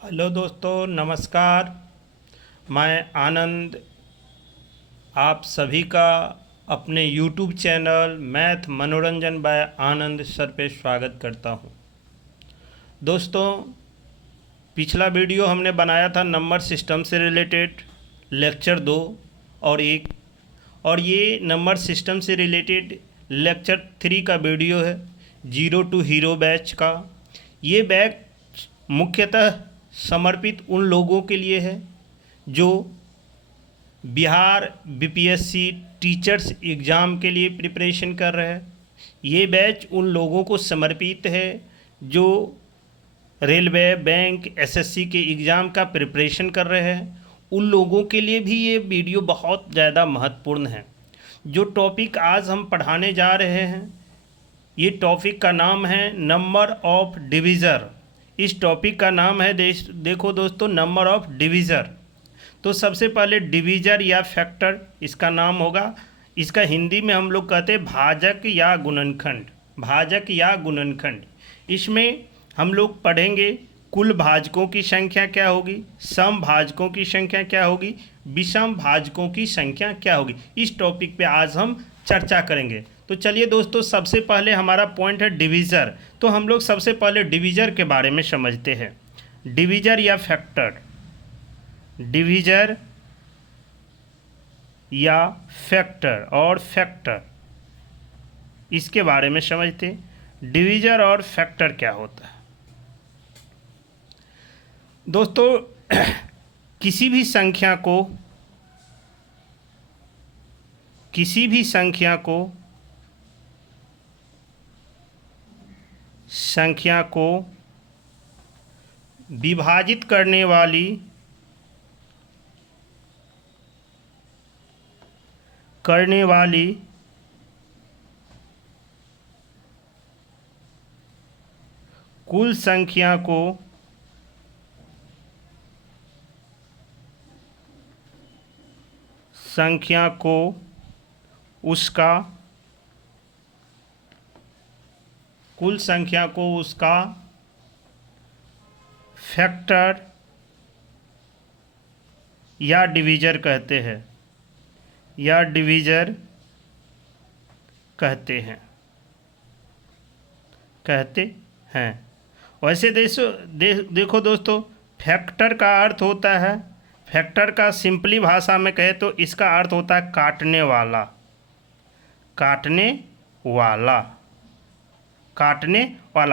Hello दोस्तों, नमस्कार। मैं आनंद आप सभी का अपने यूट्यूब चैनल मैथ मनोरंजन बाय आनंद सर पे स्वागत करता हूं। दोस्तों, पिछला वीडियो हमने बनाया था नंबर सिस्टम से रिलेटेड लेक्चर 2 और 1, और ये नंबर सिस्टम से रिलेटेड लेक्चर 3 का वीडियो है, जीरो टू हीरो बैच का। ये बैच मुख्यतः समर्पित उन लोगों के लिए है जो बिहार बीपीएससी टीचर्स एग्ज़ाम के लिए प्रिपरेशन कर रहे हैं। ये बैच उन लोगों को समर्पित है जो रेलवे, बैंक, एसएससी के एग्ज़ाम का प्रिपरेशन कर रहे हैं। उन लोगों के लिए भी ये वीडियो बहुत ज़्यादा महत्वपूर्ण है। जो टॉपिक आज हम पढ़ाने जा रहे हैं, ये टॉपिक का नाम है नंबर ऑफ डिवीज़र। इस टॉपिक का नाम है देखो दोस्तों, नंबर ऑफ डिवीज़र। तो सबसे पहले डिवीज़र या फैक्टर इसका नाम होगा। इसका हिंदी में हम लोग कहते हैं भाजक या गुणनखंड। भाजक या गुणनखंड। इसमें हम लोग पढ़ेंगे कुल भाजकों की संख्या क्या होगी, सम भाजकों की संख्या क्या होगी, विषम भाजकों की संख्या क्या होगी। इस टॉपिक पे आज हम चर्चा करेंगे। तो चलिए दोस्तों, सबसे पहले हमारा पॉइंट है डिवीज़र। तो हम लोग सबसे पहले डिवीज़र के बारे में समझते हैं। डिवीज़र या फैक्टर, डिवीज़र या फैक्टर, इसके बारे में समझते हैं। डिवीज़र और फैक्टर क्या होता है दोस्तों? किसी भी संख्या को विभाजित करने वाली कुल संख्या को उसका फैक्टर या डिवीज़र कहते हैं। वैसे देखो दोस्तों, फैक्टर का अर्थ होता है, फैक्टर का सिंपली भाषा में कहे तो इसका अर्थ होता है काटने वाला।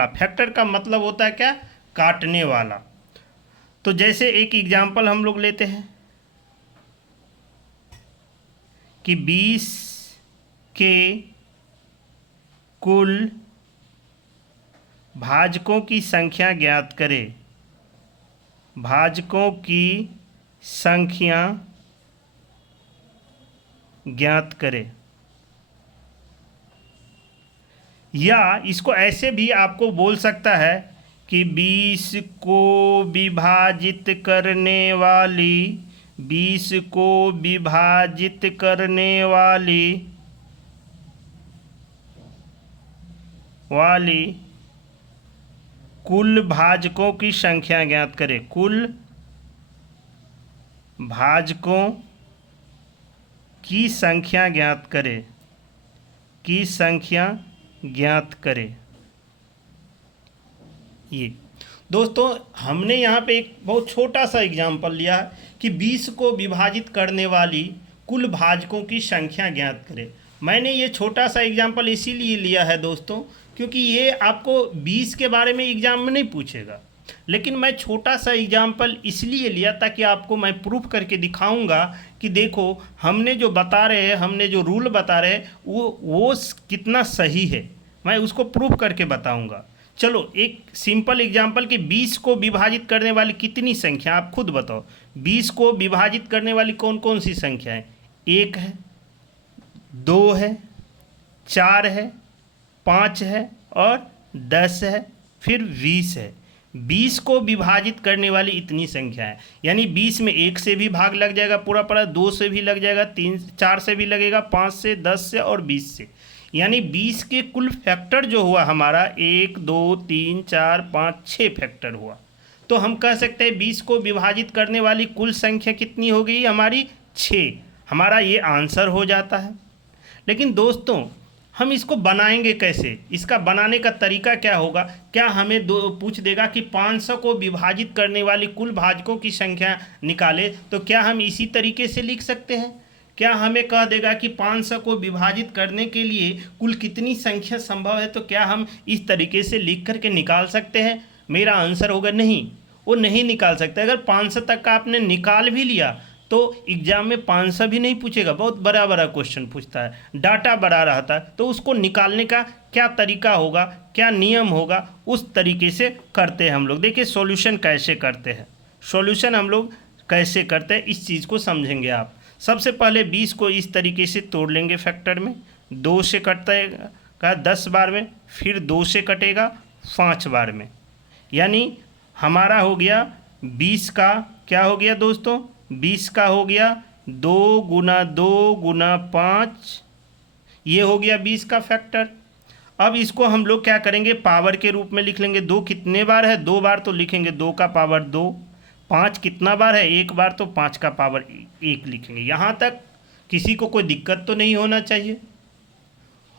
फैक्टर का मतलब होता है क्या? काटने वाला। तो जैसे एक एग्जांपल हम लोग लेते हैं कि 20 के कुल भाजकों की संख्या ज्ञात करें। भाजकों की संख्या ज्ञात करें। या इसको ऐसे भी आपको बोल सकता है कि 20 को विभाजित करने वाली कुल भाजकों की संख्या ज्ञात करें। कुल भाजकों की संख्या ज्ञात करें। ये दोस्तों, हमने यहाँ पे एक बहुत छोटा सा एग्जाम्पल लिया है कि 20 को विभाजित करने वाली कुल भाजकों की संख्या ज्ञात करें। मैंने ये छोटा सा एग्जाम्पल इसीलिए लिया है दोस्तों, क्योंकि ये आपको 20 के बारे में एग्जाम में नहीं पूछेगा। लेकिन मैं छोटा सा एग्जाम्पल इसलिए लिया ताकि आपको मैं प्रूफ करके दिखाऊंगा कि देखो, हमने जो बता रहे हैं, हमने जो रूल बता रहे हैं वो कितना सही है। मैं उसको प्रूफ करके बताऊंगा। चलो एक सिंपल एग्जाम्पल कि 20 को विभाजित करने वाली कितनी संख्या, आप खुद बताओ। 20 को विभाजित करने वाली कौन कौन सी संख्या है? 1 है, 2 है, 4 है, 5 है और 10 है, फिर 20 है। 20 को विभाजित करने वाली इतनी संख्या है। यानी 20 में 1 से भी भाग लग जाएगा पूरा, 2 से भी लग जाएगा, 3 4 से भी लगेगा, 5 से, 10 से और 20 से। यानी 20 के कुल फैक्टर जो हुआ हमारा 1 2 3 4 5 6 फैक्टर हुआ। तो हम कह सकते हैं 20 को विभाजित करने वाली कुल संख्या कितनी हो गई हमारी 6। हमारा ये आंसर हो जाता है। लेकिन दोस्तों हम इसको बनाएंगे कैसे, इसका बनाने का तरीका क्या होगा? क्या हमें पूछ देगा कि 500 को विभाजित करने वाली कुल भाजकों की संख्या निकाले, तो क्या हम इसी तरीके से लिख सकते हैं? क्या हमें कह देगा कि 500 को विभाजित करने के लिए कुल कितनी संख्या संभव है, तो क्या हम इस तरीके से लिख करके निकाल सकते हैं? मेरा आंसर होगा नहीं, वो नहीं निकाल सकते। अगर 500 तक का आपने निकाल भी लिया तो एग्जाम में 500 भी नहीं पूछेगा, बहुत बड़ा बड़ा क्वेश्चन पूछता है, डाटा बड़ा रहता है, तो उसको निकालने का क्या तरीका होगा, क्या नियम होगा, उस तरीके से करते हैं हम लोग। देखिए सॉल्यूशन कैसे करते हैं, सॉल्यूशन हम लोग कैसे करते हैं इस चीज़ को समझेंगे आप। सबसे पहले 20 को इस तरीके से तोड़ लेंगे फैक्टर में, 2 से कटेगा 10 बार में, फिर 2 से कटेगा 5 बार में, यानी हमारा हो गया 20 का क्या हो गया दोस्तों, 20 का हो गया 2 गुना 2 गुना 5, ये हो गया 20 का फैक्टर। अब इसको हम लोग क्या करेंगे, पावर के रूप में लिख लेंगे। 2 कितने बार है, 2 बार, तो लिखेंगे 2 का पावर 2। 5 कितना बार है, 1 बार, तो 5 का पावर 1 लिखेंगे। यहाँ तक किसी को कोई दिक्कत तो नहीं होना चाहिए।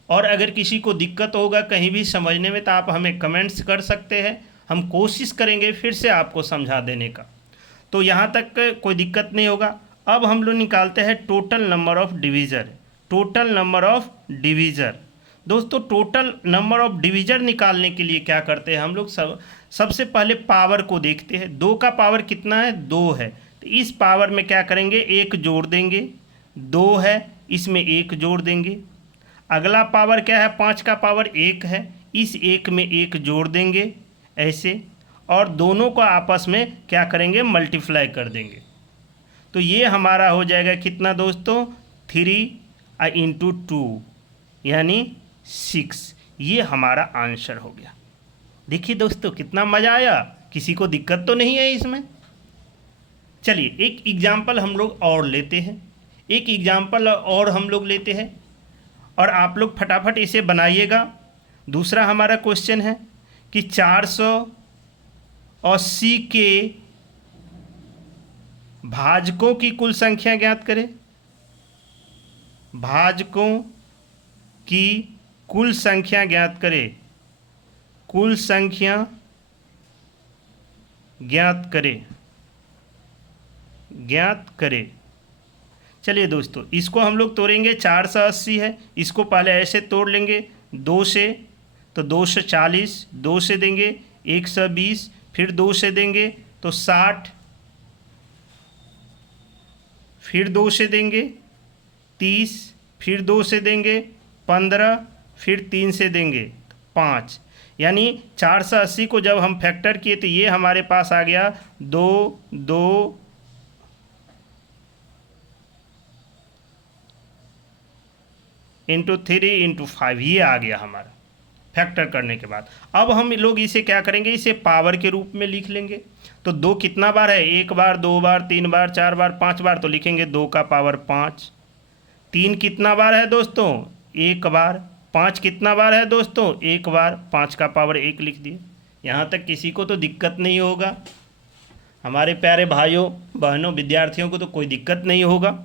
और अगर किसी को दिक्कत होगा कहीं भी समझने में तो आप हमें कमेंट्स कर सकते हैं, हम कोशिश करेंगे फिर से आपको समझा देने का। तो यहाँ तक कोई दिक्कत नहीं होगा। अब हम लोग निकालते हैं total number of divisor. Total number of divisor दोस्तों, टोटल नंबर ऑफ डिवीज़र निकालने के लिए क्या करते हैं हम लोग, सबसे पहले पावर को देखते हैं। 2 का पावर कितना है, 2 है, तो इस पावर में क्या करेंगे, 1 जोड़ देंगे। 2 है, इसमें 1 जोड़ देंगे। अगला पावर क्या है, 5 का पावर 1 है, इस 1 में 1 जोड़ देंगे ऐसे, और दोनों को आपस में क्या करेंगे, मल्टीप्लाई कर देंगे। तो ये हमारा हो जाएगा कितना दोस्तों, 3 इंटू 2 यानी 6। ये हमारा आंसर हो गया। देखिए दोस्तों कितना मज़ा आया, किसी को दिक्कत तो नहीं है इसमें। चलिए एक एग्जाम्पल हम लोग और लेते हैं, एक एग्जाम्पल और हम लोग लेते हैं, और आप लोग फटाफट इसे बनाइएगा। दूसरा हमारा क्वेश्चन है कि 480 के भाजकों की कुल संख्या ज्ञात करें। भाजकों की कुल संख्या ज्ञात करें, कुल संख्या ज्ञात करें, ज्ञात करें। चलिए दोस्तों इसको हम लोग तोड़ेंगे। 480 है, इसको पहले ऐसे तोड़ लेंगे 2 से, तो 2 से 40, 2 से देंगे 120, फिर 2 से देंगे तो 60, फिर 2 से देंगे 30, फिर 2 से देंगे 15, फिर 3 से देंगे 5। यानी 480 को जब हम फैक्टर किए तो ये हमारे पास आ गया 2 2 इंटू 3 इंटू 5, ये आ गया हमारा फैक्टर करने के बाद। अब हम लोग इसे क्या करेंगे, इसे पावर के रूप में लिख लेंगे। तो 2 कितना बार है, 1 बार, 2 बार, 3 बार, 4 बार, 5 बार, तो लिखेंगे 2 का पावर 5। 3 कितना बार है दोस्तों, 1 बार। 5 कितना बार है दोस्तों, 1 बार, 5 का पावर 1 लिख दिए। यहाँ तक किसी को तो दिक्कत नहीं होगा, हमारे प्यारे भाइयों बहनों विद्यार्थियों को तो कोई दिक्कत नहीं होगा।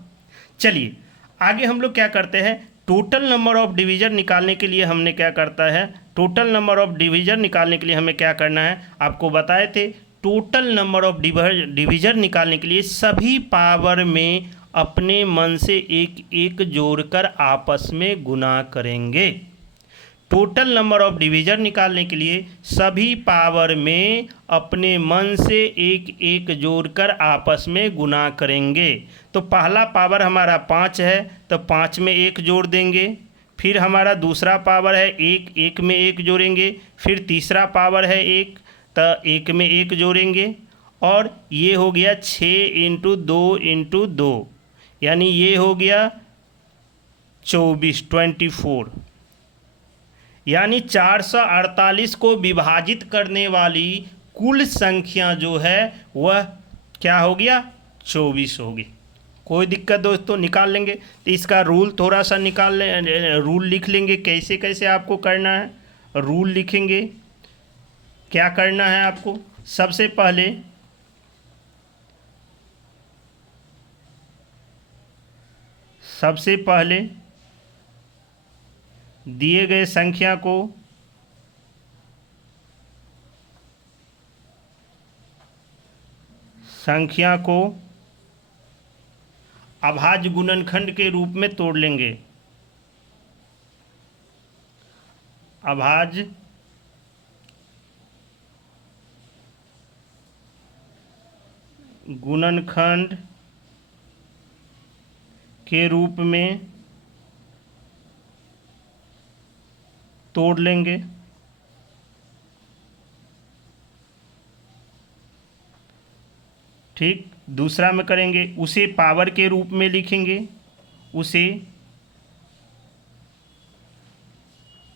चलिए आगे हम लोग क्या करते हैं, टोटल नंबर ऑफ डिवीज़र निकालने के लिए हमने क्या करता है, टोटल नंबर ऑफ डिवीज़र निकालने के लिए हमें क्या करना है, आपको बताए थे। टोटल नंबर ऑफ डिवीज़र निकालने के लिए सभी पावर में अपने मन से एक एक जोड़कर आपस में गुना करेंगे। टोटल नंबर ऑफ डिवीज़र निकालने के लिए सभी पावर में अपने मन से एक एक जोड़कर आपस में गुना करेंगे। तो पहला पावर हमारा 5 है, तो 5 में 1 जोड़ देंगे। फिर हमारा दूसरा पावर है 1, 1 में 1 जोड़ेंगे। फिर तीसरा पावर है 1, तो 1 में 1 जोड़ेंगे। और ये हो गया 6 इंटू 2 इंटू 2, यानी ये हो गया 24। यानी 448 को विभाजित करने वाली कुल संख्या जो है वह क्या हो गया, 24 होगी। कोई दिक्कत दोस्तों, निकाल लेंगे। तो इसका रूल थोड़ा सा निकाल लें, रूल लिख लेंगे कैसे कैसे आपको करना है। रूल लिखेंगे, क्या करना है आपको, सबसे पहले दिए गए संख्या को अभाज्य गुणनखंड के रूप में तोड़ लेंगे। अभाज्य गुणनखंड के रूप में तोड़ लेंगे। ठीक, दूसरा में करेंगे, उसे पावर के रूप में लिखेंगे। उसे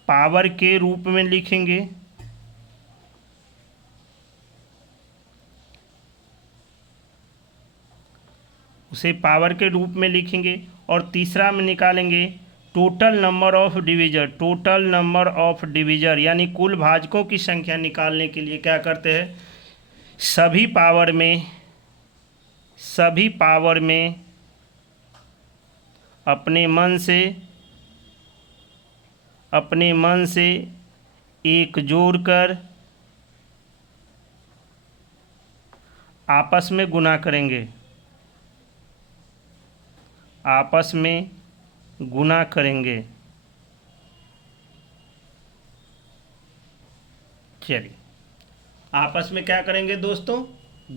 पावर के रूप में लिखेंगे। उसे पावर के रूप में लिखेंगे और तीसरा में निकालेंगे total number of divisor. Total number of divisor यानी कुल भाजकों की संख्या निकालने के लिए क्या करते हैं, सभी पावर में अपने मन से एक जोड़कर आपस में गुना करेंगे। आपस में गुना करेंगे। चलिए, आपस में क्या करेंगे दोस्तों,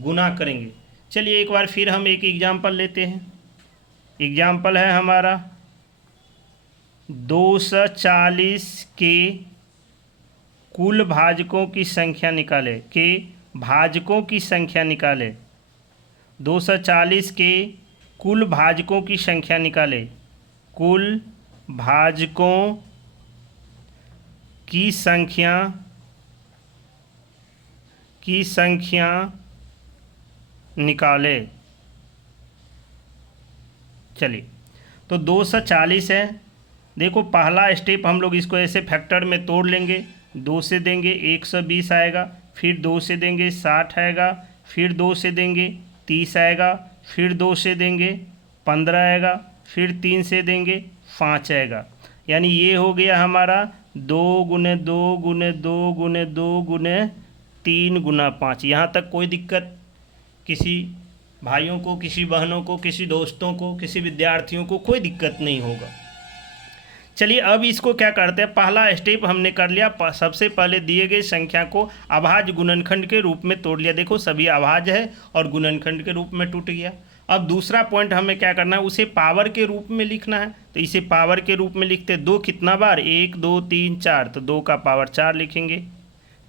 गुना करेंगे। चलिए एक बार फिर हम एक एग्जाम्पल लेते हैं। एग्जाम्पल है हमारा 240 के कुल भाजकों की संख्या निकाले। 240 के कुल भाजकों की संख्या निकाले। कुल भाजकों की संख्या निकाले। चलिए, तो 240 है। देखो पहला स्टेप हम लोग इसको ऐसे फैक्टर में तोड़ लेंगे। 2 से देंगे 120 आएगा, फिर 2 से देंगे 60 आएगा, फिर 2 से देंगे 30 आएगा, फिर 2 से देंगे 15 आएगा, फिर 3 से देंगे 5 आएगा। यानी ये हो गया हमारा 2 गुने 2 गुने 2 गुने 2 गुने 3 गुना 5। यहाँ तक कोई दिक्कत किसी भाइयों को, किसी बहनों को, किसी दोस्तों को, किसी विद्यार्थियों को कोई दिक्कत नहीं होगा। चलिए अब इसको क्या करते हैं, पहला स्टेप हमने कर लिया। सबसे पहले दिए गए संख्या को अभाज्य गुणनखंड के रूप में तोड़ लिया। देखो सभी अभाज्य है और गुणनखंड के रूप में टूट गया। अब दूसरा पॉइंट हमें क्या करना है, उसे पावर के रूप में लिखना है। तो इसे पावर के रूप में लिखते 2 कितना बार, 1 2 3 4, तो 2 का पावर 4 लिखेंगे।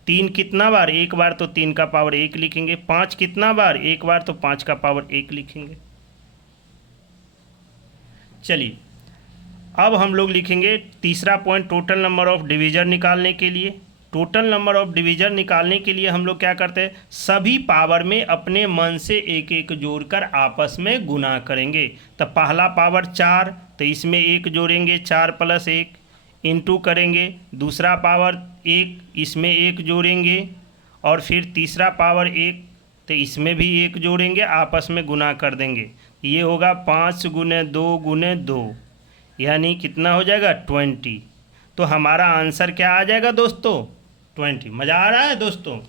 3 कितना बार, एक बार, तो 3 का पावर 1 लिखेंगे। 5 कितना बार, एक बार, तो 5 का पावर 1 लिखेंगे। चलिए अब हम लोग लिखेंगे तीसरा point, total number of divisor निकालने के लिए। टोटल नंबर ऑफ डिवीजर निकालने के लिए हम लोग क्या करते हैं, सभी पावर में अपने मन से एक एक जोड़कर आपस में गुना करेंगे। तो पहला पावर 4, तो इसमें 1 जोड़ेंगे, 4 + 1 इंटू करेंगे। दूसरा पावर 1, इसमें 1 जोड़ेंगे, और फिर तीसरा पावर 1, तो इसमें भी 1 जोड़ेंगे, आपस में गुना कर देंगे। ये होगा 5 गुने 2 गुने 2, यानी कितना हो जाएगा 20। तो हमारा आंसर क्या आ जाएगा दोस्तों, 20। मज़ा आ रहा है दोस्तों,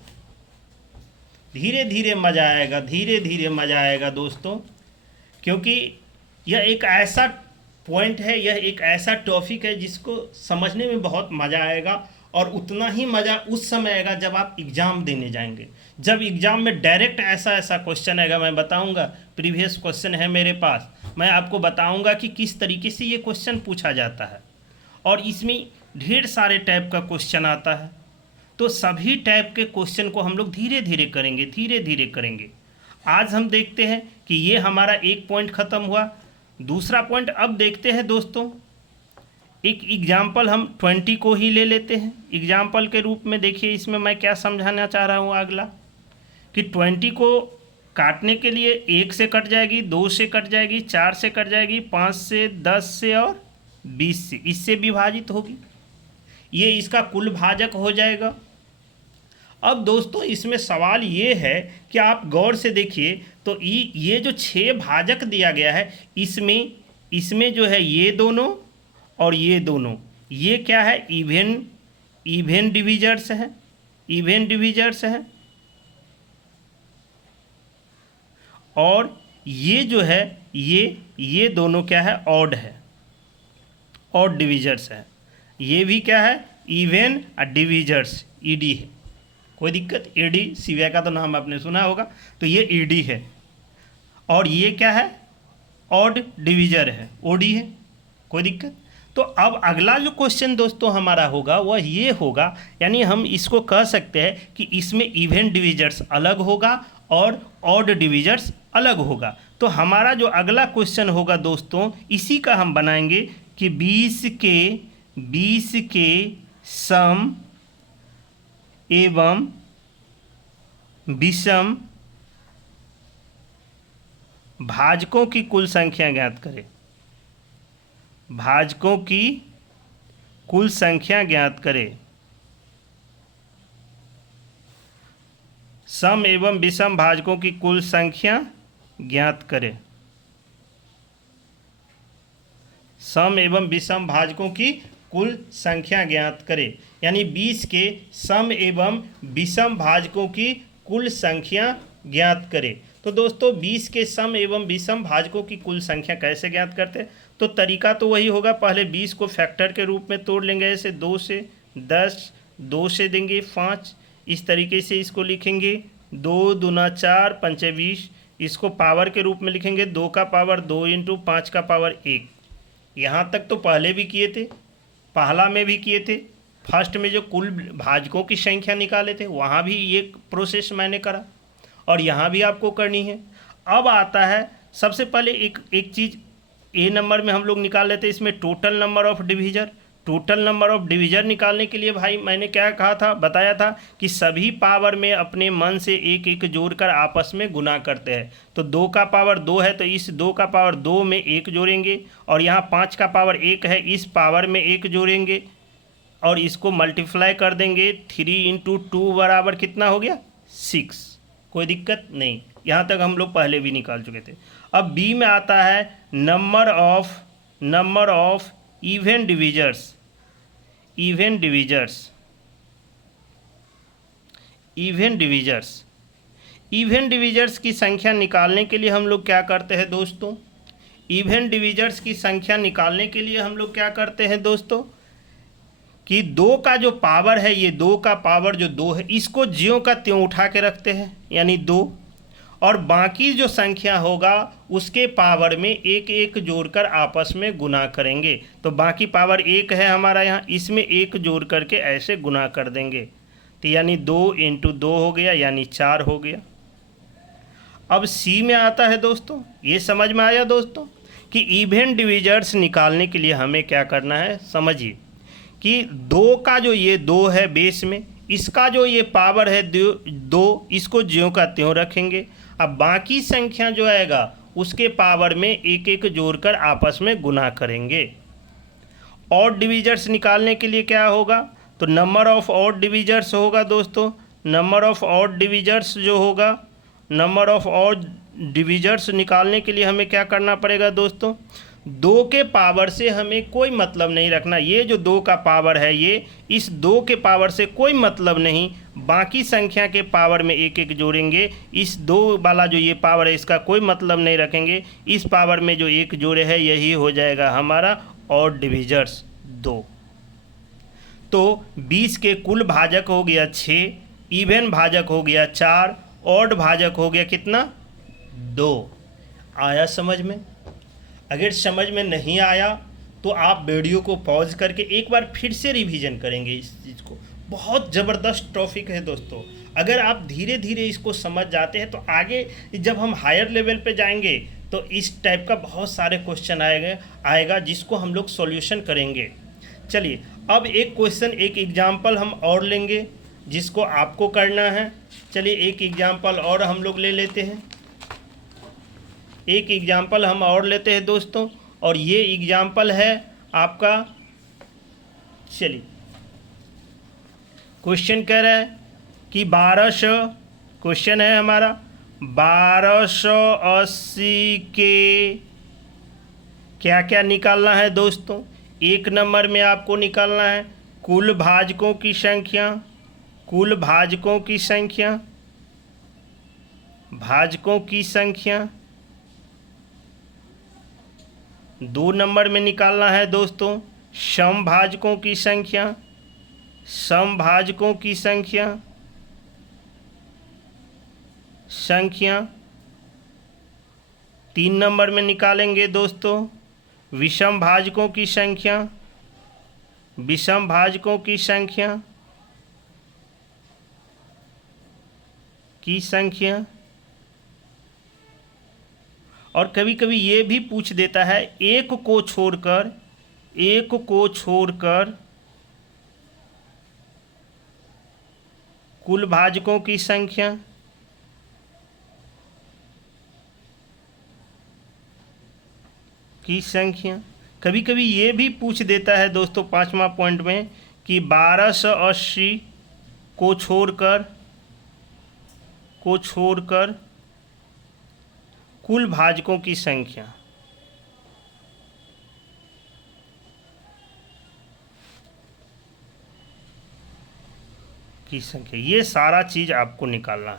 धीरे धीरे मज़ा आएगा, धीरे धीरे मज़ा आएगा दोस्तों, क्योंकि यह एक ऐसा पॉइंट है, यह एक ऐसा टॉपिक है जिसको समझने में बहुत मज़ा आएगा। और उतना ही मज़ा उस समय आएगा जब आप एग्ज़ाम देने जाएंगे। जब एग्ज़ाम में डायरेक्ट ऐसा क्वेश्चन आएगा, मैं बताऊंगा, प्रीवियस क्वेश्चन है मेरे पास, मैं आपको बताऊंगा कि किस तरीके से ये क्वेश्चन पूछा जाता है। और इसमें ढेर सारे टाइप का क्वेश्चन आता है। तो सभी टाइप के क्वेश्चन को हम लोग धीरे धीरे करेंगे, धीरे धीरे करेंगे। आज हम देखते हैं कि ये हमारा एक पॉइंट ख़त्म हुआ। दूसरा पॉइंट अब देखते हैं दोस्तों, एक एग्जाम्पल हम 20 को ही ले लेते हैं एग्जाम्पल के रूप में। देखिए इसमें मैं क्या समझाना चाह रहा हूँ अगला, कि 20 को काटने के लिए 1 से कट जाएगी, 2 से कट जाएगी, 4 से कट जाएगी, 5 से, 10 से और 20 से, इससे विभाजित होगी। ये इसका कुल भाजक हो जाएगा। अब दोस्तों इसमें सवाल ये है कि आप गौर से देखिए तो ये जो 6 भाजक दिया गया है इसमें जो है ये दोनों और ये दोनों, ये क्या है, इवन डिविजर्स है, इवन डिविजर्स है। और ये जो है ये दोनों क्या है, ऑड है, ऑड डिविजर्स है। ये भी क्या है, इवन डिविजर्स, ईडी है। कोई दिक्कत, ईडी सीवीआई का तो नाम आपने सुना होगा, तो ये ईडी है। और ये क्या है, ऑड डिविजर है, ओडी है। कोई दिक्कत। तो अब अगला जो क्वेश्चन दोस्तों हमारा होगा वह ये होगा, यानी हम इसको कह सकते हैं कि इसमें इवन डिविजर्स अलग होगा और ऑड डिविजर्स अलग होगा। तो हमारा जो अगला क्वेश्चन होगा दोस्तों, इसी का हम बनाएंगे कि 20 के सम एवं विषम भाजकों की कुल संख्या ज्ञात करें। भाजकों की कुल संख्या ज्ञात करें। सम एवं विषम भाजकों की कुल संख्या ज्ञात करें। सम एवं विषम भाजकों की कुल संख्या ज्ञात करें, यानी 20 के सम एवं विषम भाजकों की कुल संख्या ज्ञात करें। तो दोस्तों 20 के सम एवं विषम भाजकों की कुल संख्या कैसे ज्ञात करते हैं? तो तरीका तो वही होगा, पहले 20 को फैक्टर के रूप में तोड़ लेंगे, ऐसे 2 से 10, 2 से देंगे 5, इस तरीके से इसको लिखेंगे। 2 दूना 4, 5 20, इसको पावर के रूप में लिखेंगे, 2 का पावर 2 इंटू 5 का पावर 1। यहाँ तक तो पहले भी किए थे, पहला में भी किए थे, फर्स्ट में जो कुल भाजकों की संख्या निकाले थे वहाँ भी ये प्रोसेस मैंने करा, और यहाँ भी आपको करनी है। अब आता है सबसे पहले एक चीज़, ए नंबर में हम लोग निकाल लेते हैं इसमें total number of divisor. Total number of divisor निकालने के लिए भाई मैंने क्या कहा था, बताया था कि सभी पावर में अपने मन से एक एक जोड़कर आपस में गुना करते हैं। तो 2 का पावर 2 है तो इस 2 का पावर 2 में 1 जोड़ेंगे, और यहाँ 5 का पावर 1 है, इस पावर में 1 जोड़ेंगे और इसको मल्टीप्लाई कर देंगे। 3 इंटू 2 बराबर कितना हो गया, 6। कोई दिक्कत नहीं, यहाँ तक हम लोग पहले भी निकाल चुके थे। अब बी में आता है number of even divisors. Even divisors की संख्या निकालने के लिए हम लोग क्या करते हैं दोस्तों? इवन डिविजर्स की संख्या निकालने के लिए हम लोग क्या करते हैं दोस्तों कि 2 का जो पावर है, ये 2 का पावर जो 2 है, इसको ज्यों का त्यों उठा के रखते हैं, यानी 2, और बाकी जो संख्या होगा उसके पावर में एक एक जोड़कर आपस में गुना करेंगे। तो बाकी पावर 1 है हमारा यहाँ, इसमें 1 जोड़ करके ऐसे गुना कर देंगे, तो यानी 2 इंटू 2 हो गया, यानी 4 हो गया। अब सी में आता है दोस्तों, ये समझ में आया दोस्तों कि इवन डिविजर्स निकालने के लिए हमें क्या करना है, समझिए कि 2 का जो ये 2 है बेस में, इसका जो ये पावर है 2, इसको ज्यों का त्यों रखेंगे। अब बाकी संख्या जो आएगा उसके पावर में एक एक जोड़कर आपस में गुना करेंगे। ऑड डिविजर्स निकालने के लिए क्या होगा, तो नंबर ऑफ ऑड डिविजर्स होगा दोस्तों। नंबर ऑफ ऑड डिविजर्स जो होगा, नंबर ऑफ ऑड डिविजर्स निकालने के लिए हमें क्या करना पड़ेगा दोस्तों, 2 के पावर से हमें कोई मतलब नहीं रखना। ये जो 2 का पावर है, ये इस 2 के पावर से कोई मतलब नहीं, बाकी संख्या के पावर में एक एक जोड़ेंगे। इस 2 वाला जो ये पावर है इसका कोई मतलब नहीं रखेंगे, इस पावर में जो 1 जोड़े है यही हो जाएगा हमारा ऑड डिविजर्स 2। तो 20 के कुल भाजक हो गया 6, इवन भाजक हो गया 4, ऑड भाजक हो गया कितना, 2। आया समझ में? अगर समझ में नहीं आया तो आप वीडियो को पॉज करके एक बार फिर से रिवीजन करेंगे इस चीज़ को। बहुत ज़बरदस्त टॉपिक है दोस्तों, अगर आप धीरे धीरे इसको समझ जाते हैं तो आगे जब हम हायर लेवल पे जाएंगे तो इस टाइप का बहुत सारे क्वेश्चन आएगा जिसको हम लोग सॉल्यूशन करेंगे। चलिए अब एक क्वेश्चन, एक एग्जाम्पल हम और लेंगे जिसको आपको करना है। चलिए एक एग्जाम्पल और हम लोग ले लेते हैं, एक एग्जाम्पल हम और लेते हैं दोस्तों, और ये एग्जाम्पल है आपका। चलिए क्वेश्चन कह रहा है कि 1200 क्वेश्चन है हमारा 1280 के क्या क्या निकालना है दोस्तों। एक नंबर में आपको निकालना है कुल भाजकों की संख्या, कुल भाजकों की संख्या, भाजकों की संख्या। 2 नंबर में निकालना है दोस्तों समभाजकों की संख्या, समभाजकों की संख्या, संख्या। 3 नंबर में निकालेंगे दोस्तों विषम भाजकों की संख्या, विषम भाजकों की संख्या, की संख्या। और कभी कभी ये भी पूछ देता है एक को छोड़कर, एक को छोड़कर कुल भाजकों की संख्या, की संख्या। कभी कभी ये भी पूछ देता है दोस्तों 5वां पॉइंट में कि 1280 को छोड़कर, को छोड़कर कुल भाजकों की संख्या, की संख्या। ये सारा चीज़ आपको निकालना है।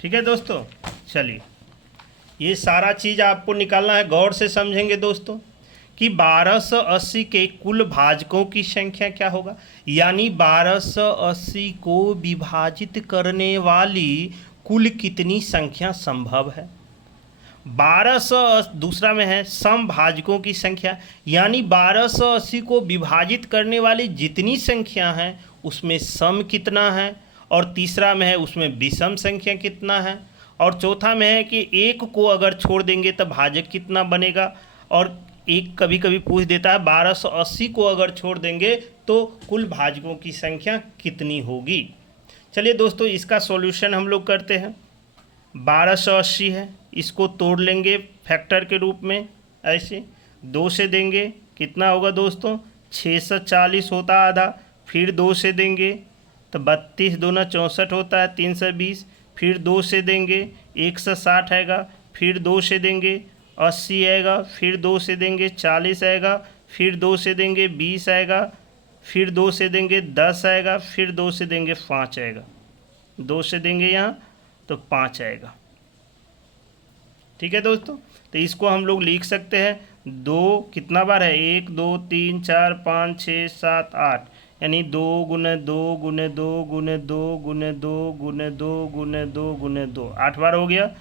ठीक है दोस्तों, चलिए ये सारा चीज़ आपको निकालना है। गौर से समझेंगे दोस्तों कि 1280 के कुल भाजकों की संख्या क्या होगा, यानी 1280 को विभाजित करने वाली कुल कितनी संख्या संभव है। 1200 दूसरा में है समभाजकों की संख्या, यानी 1280 को विभाजित करने वाली जितनी संख्या है उसमें सम कितना है, और तीसरा में है उसमें विषम संख्या कितना है, और चौथा में है कि एक को अगर छोड़ देंगे तो भाजक कितना बनेगा। और एक कभी कभी पूछ देता है 1280 को अगर छोड़ देंगे तो कुल भाजकों की संख्या कितनी होगी। चलिए दोस्तों इसका सॉल्यूशन हम लोग करते हैं। 1280 है, इसको तोड़ लेंगे फैक्टर के रूप में, ऐसे 2 से देंगे कितना होगा दोस्तों 640 होता आधा, फिर 2 से देंगे तो 32 दूना 64 होता है 320, फिर 2 से देंगे 160 आएगा, फिर 2 से देंगे 80 आएगा, फिर 2 से देंगे 40 आएगा, फिर 2 से देंगे 20 आएगा, फिर 2 से देंगे 10 आएगा, फिर 2 से देंगे 5 आएगा, 2 से देंगे यहाँ तो 5 आएगा। ठीक है दोस्तों, तो इसको हम लोग लिख सकते हैं 2 कितना बार है 1 2 3 4 5 6 7 8, यानी 2 गुने 2 गुने 2 गुने 2 गुने 2 गुने 2 गुने 2 गुने 2, 8 बार हो गया।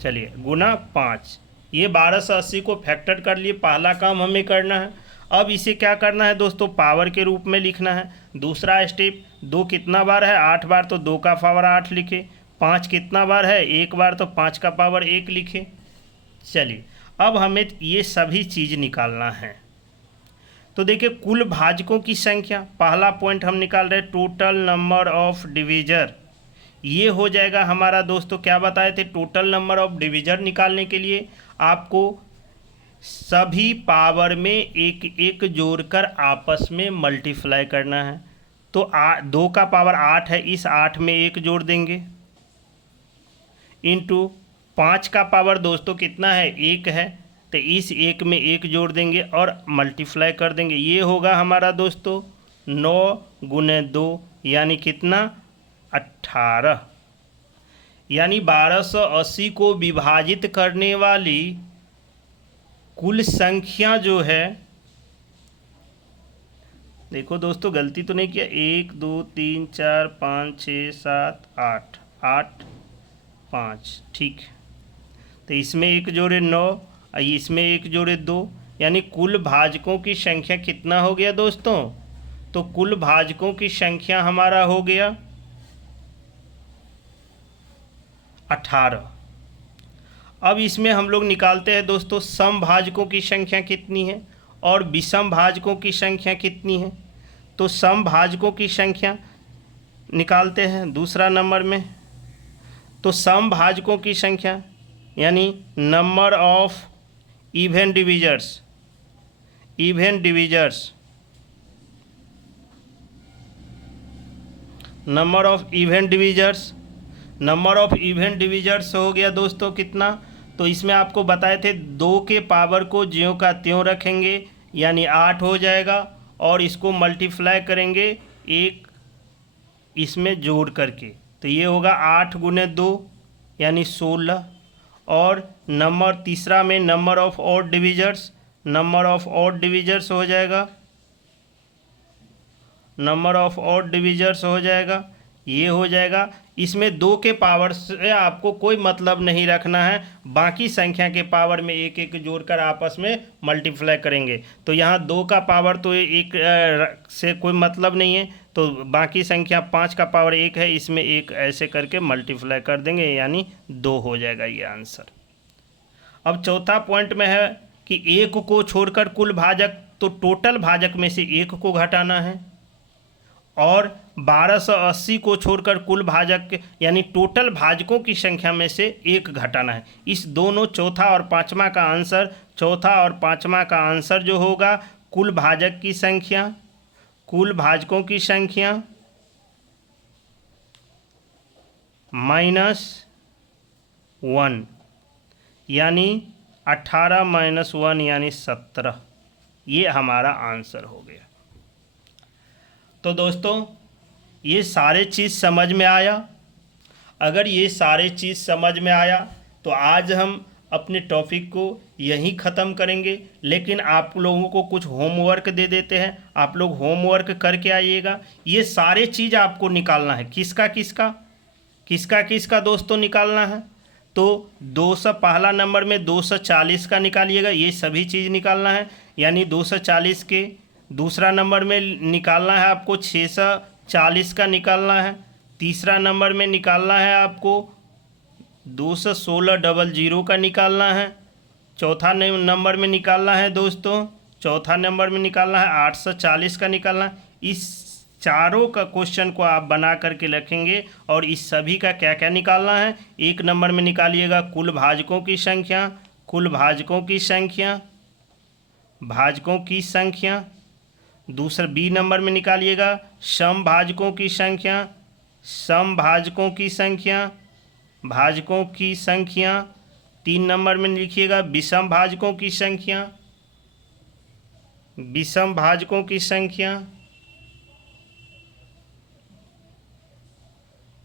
चलिए गुना 5, ये 1280 को फैक्टर कर लिए, पहला काम हमें करना है। अब इसे क्या करना है दोस्तों पावर के रूप में लिखना है। दूसरा स्टेप 2 कितना बार है 8 बार, तो 2 का पावर 8 लिखे। 5 कितना बार है 1 बार, तो 5 का पावर 1 लिखे। चलिए अब हमें ये सभी चीज़ निकालना है। तो देखिए कुल भाजकों की संख्या, पहला पॉइंट हम निकाल रहे टोटल नंबर ऑफ डिवीजर। ये हो जाएगा हमारा दोस्तों क्या बताए थे, टोटल नंबर ऑफ डिवीजर निकालने के लिए आपको सभी पावर में एक एक जोड़कर आपस में मल्टीप्लाई करना है। तो 2 का पावर 8 है, इस 8 में 1 जोड़ देंगे, इंटू 5 का पावर दोस्तों कितना है 1 है, तो इस 1 में 1 जोड़ देंगे और मल्टीप्लाई कर देंगे। ये होगा हमारा दोस्तों 9 गुने 2, यानी कितना 18, यानी 1280 को विभाजित करने वाली कुल संख्या जो है, देखो दोस्तों गलती तो नहीं किया, 1 2 3 4 5 6 7 8 8 5, ठीक। तो इसमें 1 जोड़े 9, इसमें 1 जोड़े 2, यानी कुल भाजकों की संख्या कितना हो गया दोस्तों, तो कुल भाजकों की संख्या हमारा हो गया 18। अब इसमें हम लोग निकालते हैं दोस्तों समभाजकों की संख्या कितनी है और विषम भाजकों की संख्या कितनी है। तो समभाजकों की संख्या निकालते हैं दूसरा नंबर में। तो समभाजकों की संख्या यानी number of even divisors, even divisors, number of even divisors, number of even divisors हो गया दोस्तों कितना, तो इसमें आपको बताए थे 2 के पावर को ज्यों का त्यों रखेंगे यानी 8 हो जाएगा, और इसको मल्टीप्लाई करेंगे एक इसमें जोड़ करके, तो ये होगा 8 गुने 2 यानी 16। और नंबर तीसरा में number of odd divisors, number of odd divisors हो जाएगा, नंबर ऑफ ऑड डिविजर्स हो जाएगा, ये हो जाएगा। इसमें 2 के पावर से आपको कोई मतलब नहीं रखना है, बाकी संख्या के पावर में एक एक जोड़कर आपस में मल्टीप्लाई करेंगे। तो यहाँ 2 का पावर तो एक से कोई मतलब नहीं है, तो बाकी संख्या 5 का पावर 1 है, इसमें एक ऐसे करके मल्टीप्लाई कर देंगे यानी 2 हो जाएगा ये आंसर। अब चौथा पॉइंट में है कि 1 को छोड़कर कुल भाजक, तो टोटल भाजक में से 1 को घटाना है, और 1280 को छोड़कर कुल भाजक यानी टोटल भाजकों की संख्या में से 1 घटाना है। इस दोनों चौथा और पांचवा का आंसर, चौथा और पांचवा का आंसर जो होगा कुल भाजक की संख्या, कुल भाजकों की संख्या -1 यानी 18 - 1 यानी 17, ये हमारा आंसर हो गया। तो दोस्तों ये सारे चीज़ समझ में आया। अगर ये सारे चीज़ समझ में आया तो आज हम अपने टॉपिक को यहीं ख़त्म करेंगे, लेकिन आप लोगों को कुछ होमवर्क दे देते हैं, आप लोग होमवर्क करके आइएगा। ये सारे चीज़ आपको निकालना है, किसका किसका किसका किसका दोस्तों निकालना है। तो 200 पहला नंबर में 240 का निकालिएगा, ये सभी चीज़ निकालना है, यानी 240 के। दूसरा नंबर में निकालना है आपको 640 का निकालना है। तीसरा नंबर में निकालना है आपको 21600 का निकालना है। चौथा नंबर में निकालना है दोस्तों, चौथा नंबर में निकालना है 840 का निकालना है। इस चारों का क्वेश्चन को आप बना करके रखेंगे, और इस सभी का क्या क्या निकालना है। एक नंबर में निकालिएगा कुल भाजकों की संख्या, कुल भाजकों की संख्या, भाजकों की संख्या। दूसरा बी नंबर में निकालिएगा सम भाजकों की संख्या, सम भाजकों की संख्या, भाजकों की संख्या। 3 नंबर में लिखिएगा विषम भाजकों की संख्या, विषम भाजकों की संख्या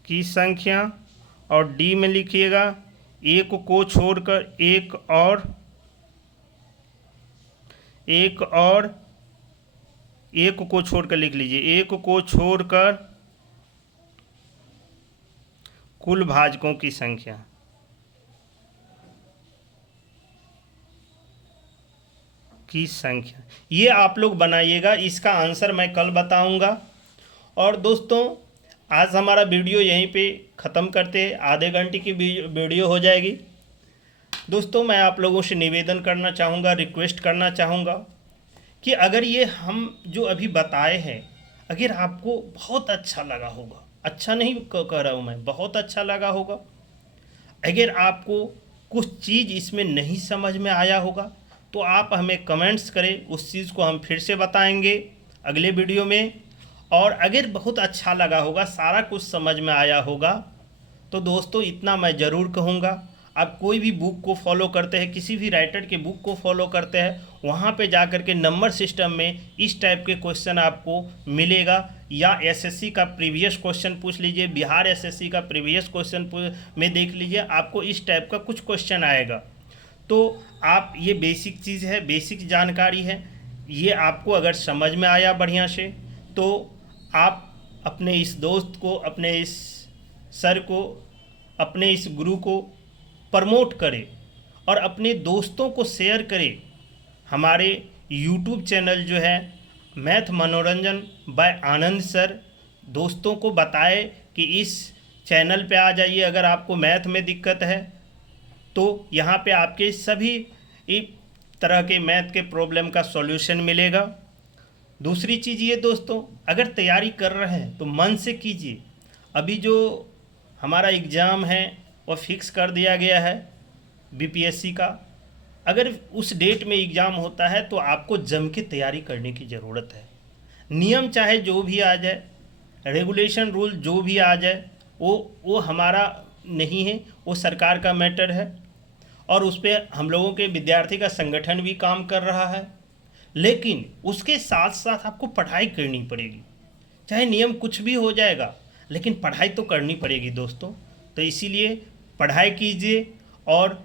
की संख्या। और डी में लिखिएगा एक को छोड़कर एक को छोड़कर लिख लीजिए, एक को छोड़कर कुल भाजकों की संख्या। ये आप लोग बनाइएगा, इसका आंसर मैं कल बताऊंगा। और दोस्तों आज हमारा वीडियो यहीं पे ख़त्म करते हैं, आधे घंटे की वीडियो हो जाएगी। दोस्तों मैं आप लोगों से निवेदन करना चाहूँगा, रिक्वेस्ट करना चाहूँगा कि अगर ये हम जो अभी बताए हैं, अगर आपको बहुत अच्छा लगा होगा, अच्छा नहीं कह रहा हूँ मैं, बहुत अच्छा लगा होगा, अगर आपको कुछ चीज़ इसमें नहीं समझ में आया होगा तो आप हमें कमेंट्स करें, उस चीज़ को हम फिर से बताएंगे अगले वीडियो में। और अगर बहुत अच्छा लगा होगा, सारा कुछ समझ में आया होगा, तो दोस्तों इतना मैं ज़रूर कहूँगा, आप कोई भी बुक को फॉलो करते हैं, किसी भी राइटर के बुक को फॉलो करते हैं, वहाँ पे जा कर के नंबर सिस्टम में इस टाइप के क्वेश्चन आपको मिलेगा। या एसएससी का प्रीवियस क्वेश्चन पूछ लीजिए, बिहार एसएससी का प्रीवियस क्वेश्चन में देख लीजिए, आपको इस टाइप का कुछ क्वेश्चन आएगा। तो आप ये बेसिक चीज़ है, बेसिक जानकारी है, ये आपको अगर समझ में आया बढ़िया से, तो आप अपने इस दोस्त को, अपने इस सर को, अपने इस गुरु को प्रमोट करें और अपने दोस्तों को शेयर करें। हमारे YouTube चैनल जो है मैथ मनोरंजन बाय आनंद सर, दोस्तों को बताएं कि इस चैनल पे आ जाइए। अगर आपको मैथ में दिक्कत है तो यहाँ पे आपके सभी तरह के मैथ के प्रॉब्लम का सॉल्यूशन मिलेगा। दूसरी चीज़ ये दोस्तों, अगर तैयारी कर रहे हैं तो मन से कीजिए। अभी जो हमारा एग्ज़ाम है वह फिक्स कर दिया गया है बीपीएससी का। अगर उस डेट में एग्ज़ाम होता है तो आपको जम के तैयारी करने की ज़रूरत है। नियम चाहे जो भी आ जाए, रेगुलेशन रूल जो भी आ जाए वो हमारा नहीं है, वो सरकार का मैटर है और उस पर हम लोगों के विद्यार्थी का संगठन भी काम कर रहा है। लेकिन उसके साथ साथ आपको पढ़ाई करनी पड़ेगी, चाहे नियम कुछ भी हो जाएगा लेकिन पढ़ाई तो करनी पड़ेगी दोस्तों। तो इसीलिए पढ़ाई कीजिए और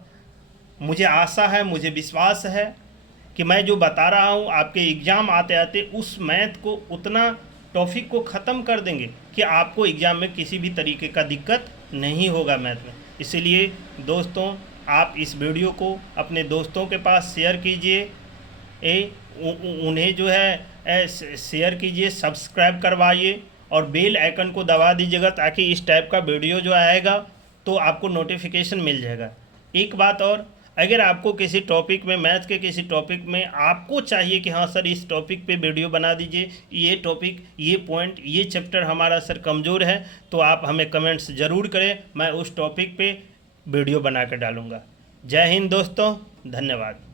मुझे आशा है, मुझे विश्वास है कि मैं जो बता रहा हूँ आपके एग्ज़ाम आते आते उस मैथ को उतना टॉपिक को ख़त्म कर देंगे कि आपको एग्ज़ाम में किसी भी तरीके का दिक्कत नहीं होगा मैथ में। इसीलिए दोस्तों आप इस वीडियो को अपने दोस्तों के पास शेयर कीजिए, उन्हें जो है शेयर कीजिए, सब्सक्राइब करवाइए और बेल आइकन को दबा दीजिएगा ताकि इस टाइप का वीडियो जो आएगा तो आपको नोटिफिकेशन मिल जाएगा। एक बात और, अगर आपको किसी टॉपिक में, मैथ के किसी टॉपिक में आपको चाहिए कि हाँ सर इस टॉपिक पे वीडियो बना दीजिए, ये टॉपिक, ये पॉइंट, ये चैप्टर हमारा सर कमज़ोर है, तो आप हमें कमेंट्स ज़रूर करें, मैं उस टॉपिक पे वीडियो बना कर डालूँगा। जय हिंद दोस्तों, धन्यवाद।